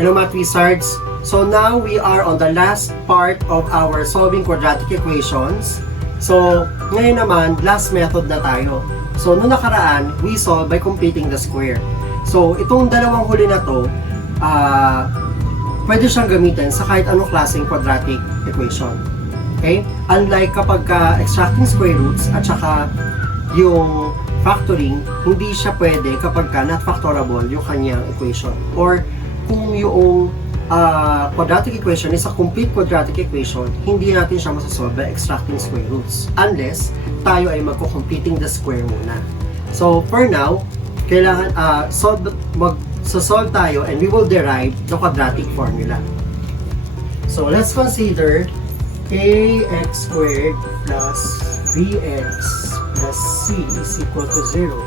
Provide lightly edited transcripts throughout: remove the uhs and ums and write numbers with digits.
Hello Math Wizards! So now we are on the last part of our solving quadratic equations. So ngayon naman, last method na tayo. So nung nakaraan, we solve by completing the square. So itong dalawang huli na to, pwede siyang gamitin sa kahit anong klaseng quadratic equation. Okay? Unlike kapag extracting square roots at saka yung factoring, hindi siya pwede kapag not factorable yung kanyang equation. Or kung yung quadratic equation is a complete quadratic equation, hindi natin siya masasolve by extracting square roots. Unless tayo ay magko-completing the square muna. So for now, kailangan magsasolve tayo and we will derive the quadratic formula. So let's consider ax squared plus bx plus c is equal to 0.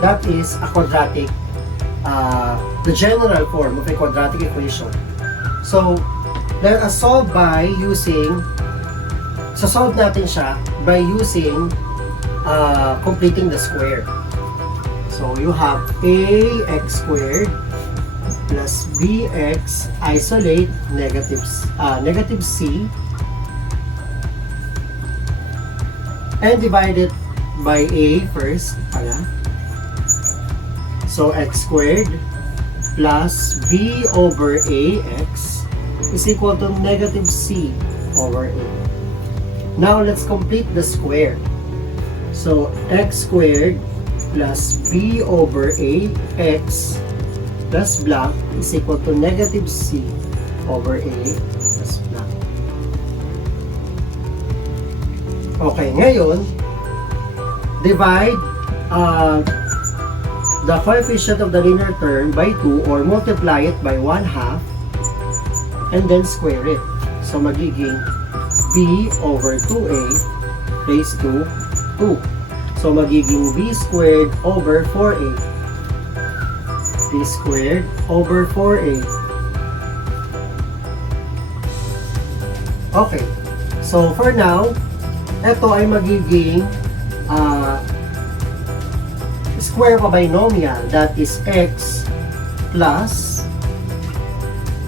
That is a quadratic, the general form of a quadratic equation. So let us solve by using, solve natin siya by using completing the square. So you have ax squared plus bx, isolate negative c, and divide it by a first pala. So x squared plus b over ax is equal to negative c over a. Now let's complete the square. So x squared plus b over ax plus blank is equal to negative c over a plus blank. Okay, ngayon, divide the coefficient of the linear term by 2 or multiply it by 1/2 and then square it. So magiging b over 2a raised to 2. So magiging b squared over 4a. b squared over 4a. Okay. So for now, ito ay magiging square of a binomial, that is x plus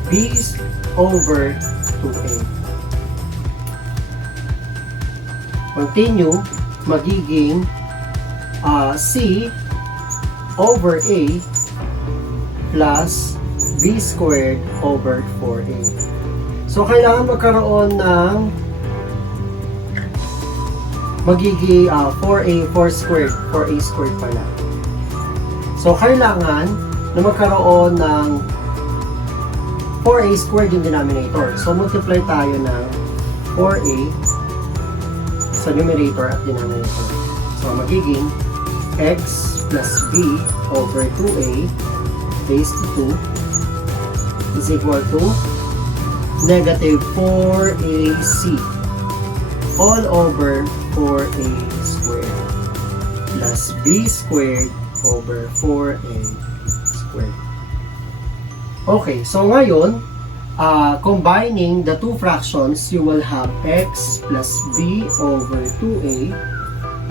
b over 2a. Continue, magiging c over a plus b squared over 4a. So kailangan magkaroon ng magiging 4a squared pala. So kailangan na magkaroon ng 4a squared yung denominator. So multiply tayo ng 4a sa numerator at denominator. So magiging x plus b over 2a raised to 2 is equal to negative 4ac all over 4a squared plus b squared over 4a squared. Okay, so ngayon, combining the two fractions, you will have x plus b over 2a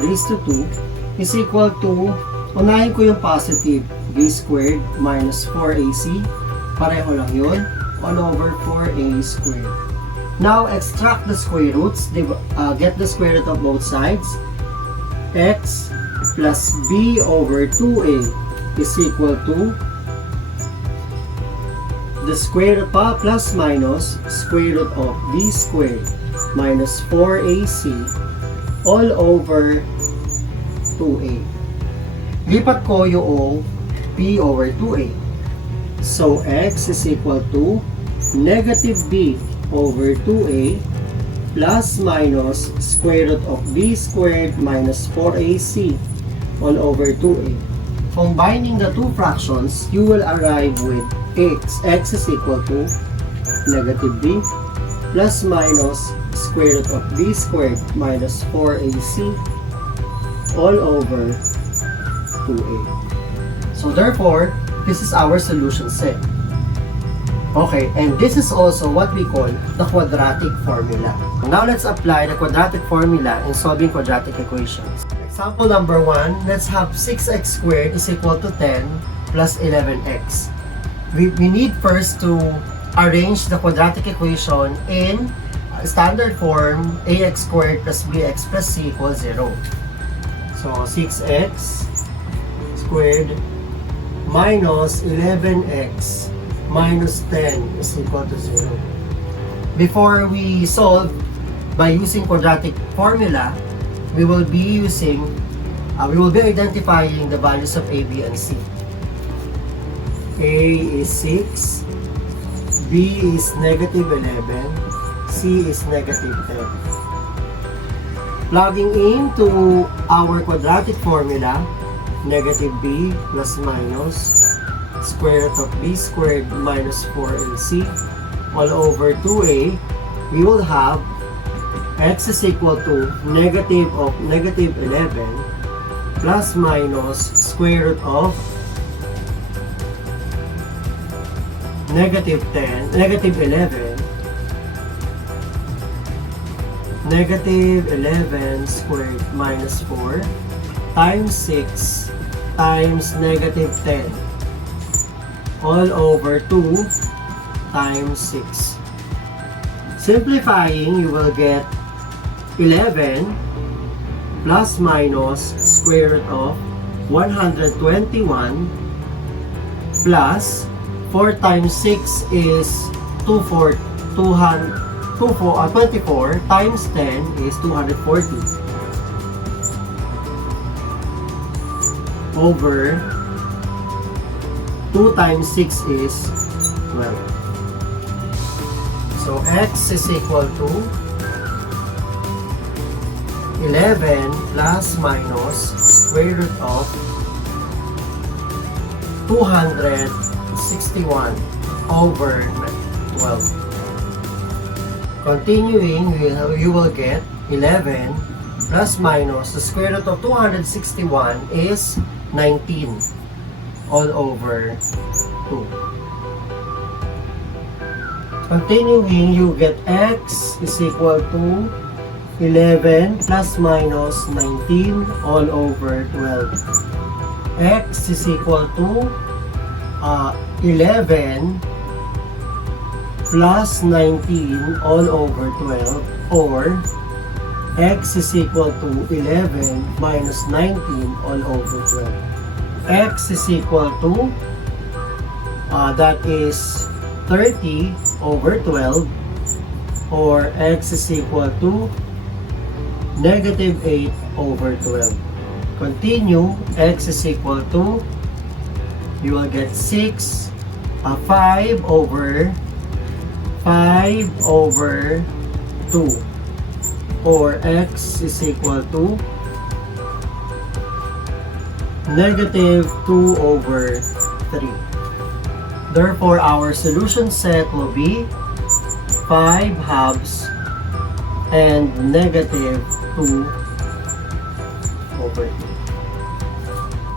raised to 2 is equal to, unahin ko yung positive, b squared minus 4ac, pareho lang yun, all over 4a squared. Now, extract the square roots, get the square root of both sides. X plus b over 2a is equal to the square root plus minus square root of b squared minus 4ac all over 2a. Lipat ko yung b over 2a. So, x is equal to negative b over 2a plus minus square root of b squared minus 4ac all over 2a. Combining the two fractions, you will arrive with x is equal to negative b plus minus square root of b squared minus 4ac all over 2a. So therefore, this is our solution set. Okay, and this is also what we call the quadratic formula. Now let's apply the quadratic formula in solving quadratic equations. Example number 1, let's have 6x squared is equal to 10 plus 11x. we need first to arrange the quadratic equation in standard form. Ax squared plus bx plus c equals 0. So 6x squared minus 11x minus 10 is equal to 0. Before we solve by using quadratic formula, we will be identifying the values of a, b, and c. A is 6, b is negative 11, c is negative 10. Plugging into our quadratic formula, negative b plus minus square root of b squared minus 4ac all over 2a, we will have x is equal to negative of negative 11 plus minus square root of negative 11 negative 11 squared minus 4 times 6 times negative 10 all over 2 times 6. Simplifying, you will get 11 plus minus square root of 121 plus 4 times 6 is 24 times 10 is 240 over 2 times 6 is 12. So x is equal to 11 plus minus square root of 261 over 12. Continuing, you will get 11 plus minus the square root of 261 is 19 all over 2. Continuing, you get x is equal to 11 plus minus 19 all over 12. X is equal to 11 plus 19 all over 12, or x is equal to 11 minus 19 all over 12. X is equal to that is 30 over 12, or x is equal to negative 8 over 12. Continue, x is equal to, you will get 5 over 2, or x is equal to negative 2 over 3. Therefore, our solution set will be 5 halves and negative 2 over 2.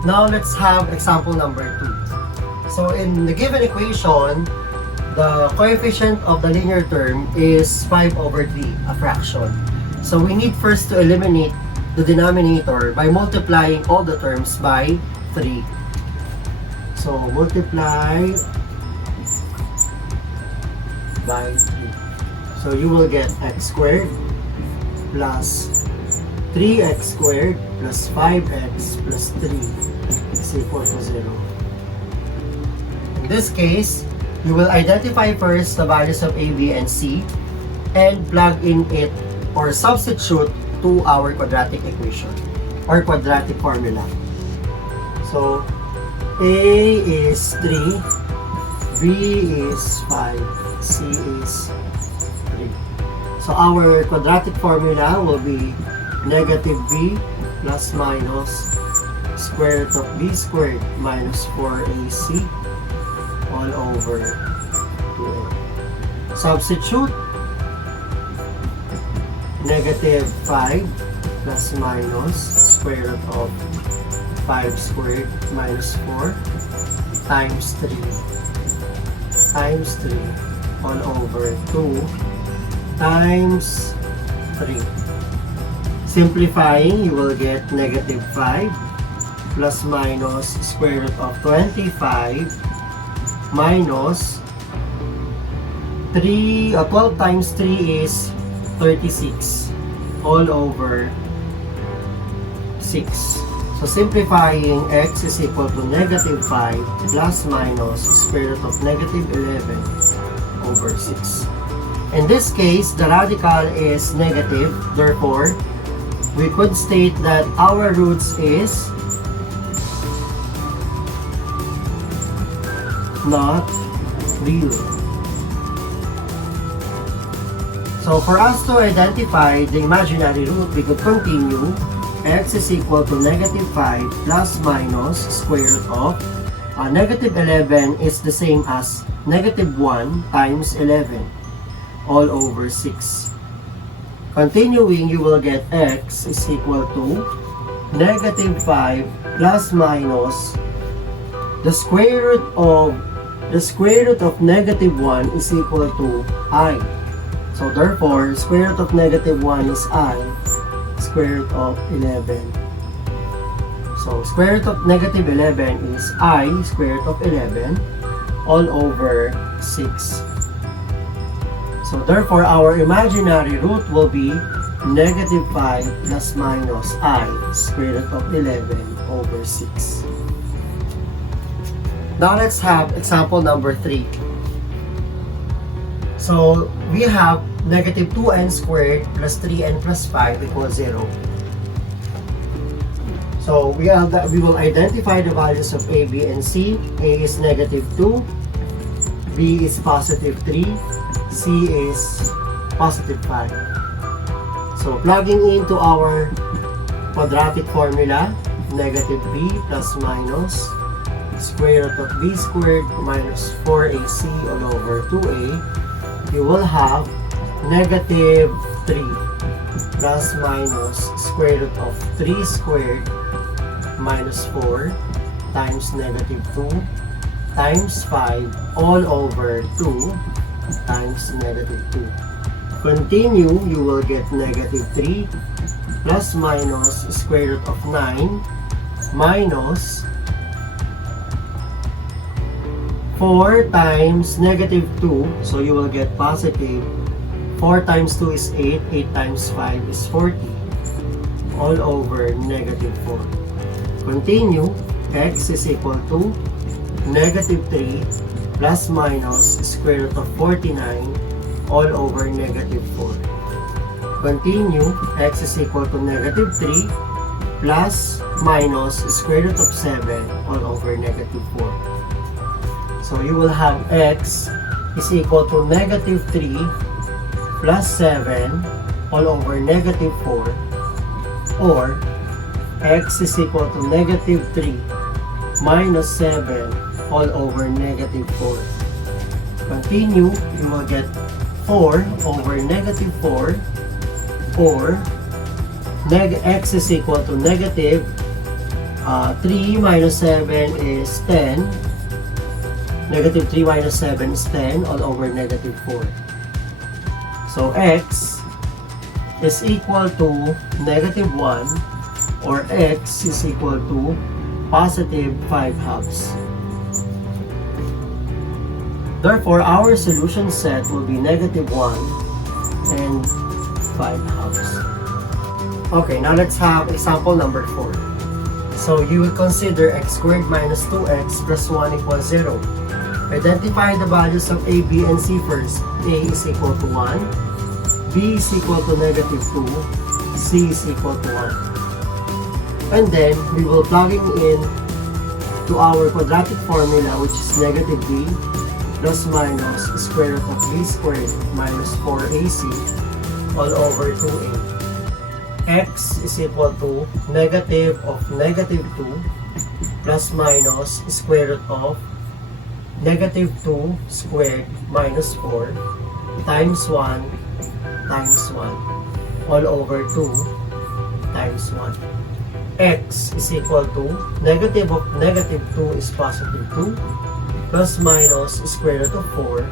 Now, let's have example number 2. So, in the given equation, the coefficient of the linear term is 5 over 3, a fraction. So we need first to eliminate the denominator by multiplying all the terms by 3. So multiply by 3. So you will get x squared plus 3x squared plus 5x plus 3 is equal to 0. In this case, you will identify first the values of a, b, and c and plug in it or substitute to our quadratic equation or quadratic formula. So, a is 3, b is 5, c is 3. So, our quadratic formula will be negative b plus minus square root of b squared minus 4ac all over 2a. Substitute negative 5 plus minus square root of 5 squared minus 4 times 3 all over 2 times 3. Simplifying, you will get negative 5 plus minus square root of 25 minus 12 times 3 is 36 all over 6. So simplifying, x is equal to negative 5 plus minus square root of negative 11 over 6. In this case, the radical is negative. Therefore, we could state that our roots is not real. So for us to identify the imaginary root, we could continue. X is equal to negative 5 plus minus square root of negative 11 is the same as negative 1 times 11 all over 6. Continuing, you will get x is equal to negative 5 plus minus the square root of negative 1 is equal to I. So therefore, square root of negative 1 is I, square root of 11. So square root of negative 11 is I, square root of 11 all over 6. So therefore, our imaginary root will be negative 5 plus minus I, square root of 11 over 6. Now let's have example number 3. So we have negative 2n squared plus 3n plus 5 equals 0. So we will identify the values of a, b, and c. A is negative 2, b is positive 3, c is positive 5. So plugging into our quadratic formula, negative b plus minus square root of b squared minus 4ac all over 2a, you will have negative 3 plus minus square root of 3 squared minus 4 times negative 2 times 5 all over 2 times negative 2. Continue, you will get negative 3 plus minus square root of 9 minus 4 times negative 2, so you will get positive. 4 times 2 is 8, 8 times 5 is 40, all over negative 4. Continue, x is equal to negative 3 plus minus square root of 49 all over negative 4. Continue, x is equal to negative 3 plus minus square root of 7 all over negative 4. So you will have x is equal to negative 3 plus 7 all over negative 4, or x is equal to negative 3 minus 7 all over negative 4. Continue, you will get 4 over negative 4, or x is equal to negative 3 minus 7 is 10. Negative 3 minus 7 is 10 all over negative 4. So x is equal to negative 1, or x is equal to positive 5 halves. Therefore, our solution set will be negative 1 and 5 halves. Okay, now let's have example number 4. So you will consider x squared minus 2x plus 1 equals 0. Identify the values of a, b, and c first. A is equal to 1, b is equal to negative 2, c is equal to 1. And then, we will plugging in to our quadratic formula, which is negative b plus minus square root of b squared minus 4ac all over 2a. X is equal to negative of negative 2 plus minus square root of negative 2 squared minus 4 times 1 times 1 all over 2 times 1. X is equal to negative of negative 2 is positive 2 plus minus square root of 4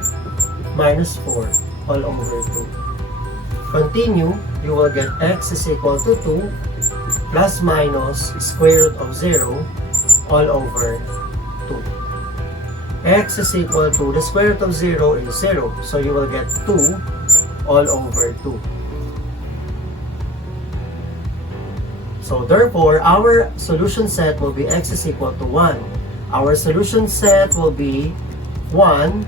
minus 4 all over 2. Continue, you will get x is equal to 2 plus minus square root of 0 all over 2. x is equal to, the square root of 0 is 0. So you will get 2 all over 2. So therefore, our solution set will be x is equal to 1. Our solution set will be 1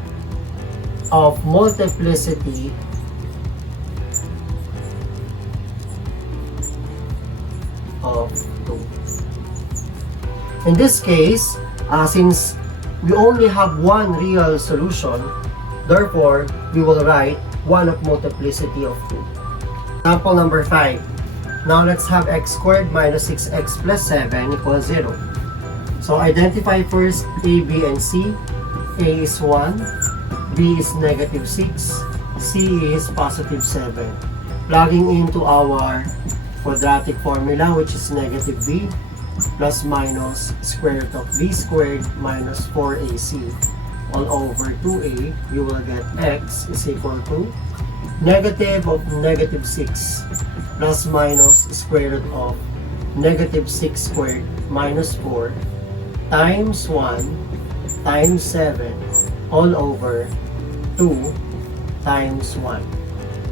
of multiplicity of 2. In this case, since we only have one real solution, therefore, we will write 1 of multiplicity of 2. Example number 5. Now let's have x squared minus 6x plus 7 equals 0. So identify first a, b, and c. A is 1, b is negative 6, c is positive 7. Plugging into our quadratic formula, which is negative b plus minus square root of b squared minus 4ac all over 2a, you will get x is equal to negative of negative 6 plus minus square root of negative 6 squared minus 4 times 1 times 7 all over 2 times 1.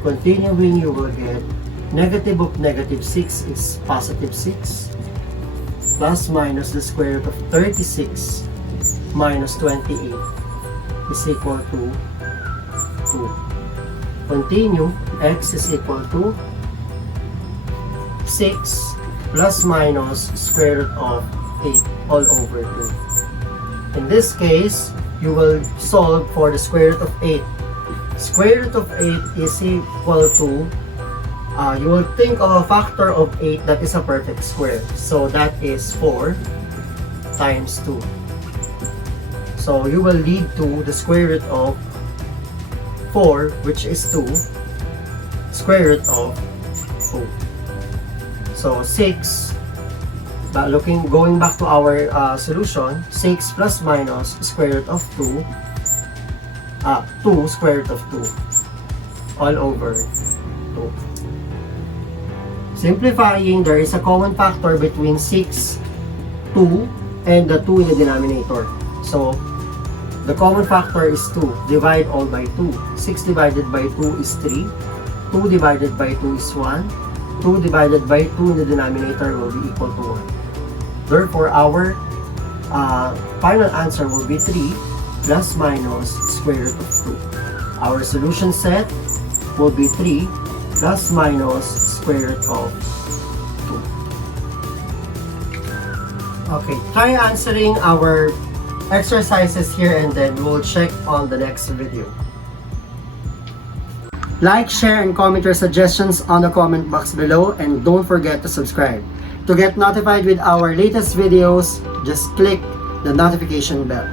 Continuing, you will get negative of negative 6 is positive 6 plus minus the square root of 36 minus 28 is equal to 2. Continue, x is equal to 6 plus minus square root of 8 all over 2. In this case, you will solve for the square root of 8. Square root of 8 is equal to, you will think of a factor of 8 that is a perfect square. So that is 4 times 2. So you will lead to the square root of 4, which is 2, square root of 2. So 6, going back to our solution, 6 plus minus square root of 2, 2 square root of 2 all over 2. Simplifying, there is a common factor between 6, 2, and the 2 in the denominator. So the common factor is 2. Divide all by 2. 6 divided by 2 is 3. 2 divided by 2 is 1. 2 divided by 2 in the denominator will be equal to 1. Therefore, our final answer will be 3 plus minus square root of 2. Our solution set will be 3 plus minus square root of 2. Okay, try answering our exercises here and then we'll check on the next video. Like, share, and comment your suggestions on the comment box below, and don't forget to subscribe. To get notified with our latest videos, just click the notification bell.